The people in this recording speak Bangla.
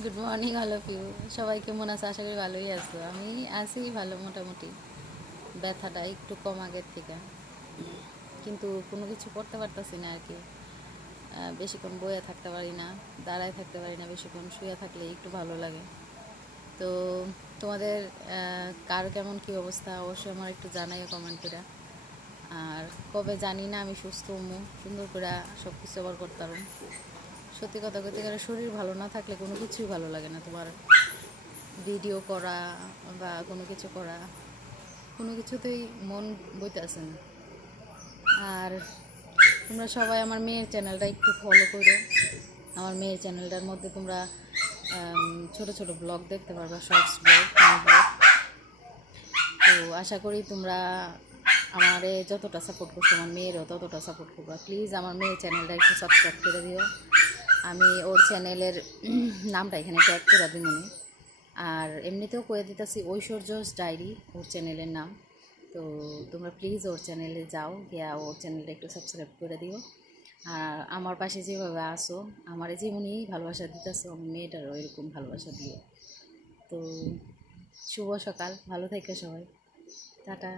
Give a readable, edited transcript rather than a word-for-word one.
Good morning all of you. সবাই কেমন আছে? আশা করি ভালোই আছো। আমি আছি ভালো মোটামুটি। ব্যথাটা একটু কম আগের থেকে, কিন্তু কোনো কিছু করতে পারতাছি না আর কি। বেশিক্ষণ বয়ে থাকতে পারি না, দাঁড়ায় থাকতে পারি না, বেশিক্ষণ শুয়ে থাকলে একটু ভালো লাগে। তো তোমাদের কার কেমন কী অবস্থা অবশ্যই আমার একটু জানাইও কমেন্ট করে। আর কবে জানি না আমি সুস্থ হমু, সুন্দর করে সব কিছু আবার করতাম। সত্যি কথা কইতে গেলে শরীর ভালো না থাকলে কোনো কিছুই ভালো লাগে না। তোমার ভিডিও করা বা কোনো কিছু করা, কোনো কিছুতেই মন বইতেছে না। আর তোমরা সবাই আমার মেয়ের চ্যানেলটা একটু ফলো করো। আমার মেয়ের চ্যানেলটার মধ্যে তোমরা ছোট ছোট ব্লগ দেখতে পারবা, শর্টস ব্লগ, ব্লগ। তো আশা করি তোমরা আমারে যতটা সাপোর্ট করছো আমার মেয়েরও ততটা সাপোর্ট করবা। প্লিজ আমার মেয়ের চ্যানেলটা একটু সাবস্ক্রাইব করে দিও। আমি ওর চ্যানেলের নামটা এখানে ট্যাগ করে দিমনি। আর এমনিতেও করে দিতেছি ঐশ্বর্যস ডায়েরি ওর চ্যানেলের নাম। তো তোমরা প্লিজ ওর চ্যানেলে যাও, গিয়া ওর চ্যানেলটা একটু সাবস্ক্রাইব করে দিও। আর আমার পাশে যেভাবে আসো, আমার যেমনই ভালোবাসা দিতেছো, আমার মেয়েটারও এরকম ভালোবাসা দিও। তো শুভ সকাল, ভালো থেকো সবাই, টাটা।